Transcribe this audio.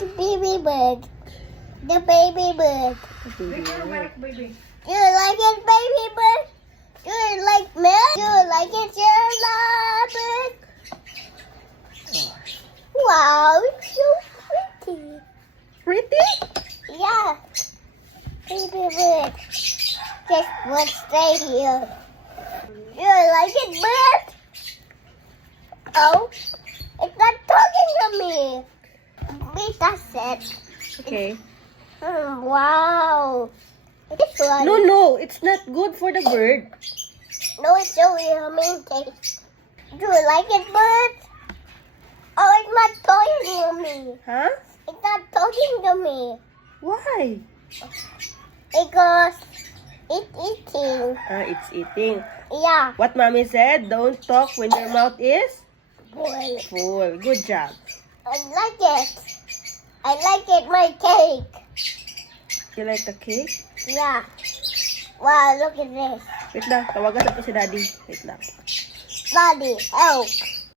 It's baby bird. The baby bird. Baby. Do you like it, baby bird? Do you like milk? Do you like it, bird? Wow, it's so pretty. Pretty? Yeah. Baby bird. Just one stay here. Do you like it, bird? Oh, it's not talking to me. Beta said. Okay. Wow. This one. No, it's not good for the bird. No, it's so yummy. Taste. Do you like it, bird? Oh, it's not talking to me. Huh? It's not talking to me. Why? Because it's eating. It's eating. Yeah. What mommy said, don't talk when your mouth is Boy, full. Good job. I like it. I like it, my cake. You like the cake? Yeah. Wow, look at this. Wait lang, tawagan ko si daddy. Wait lang. Daddy, help.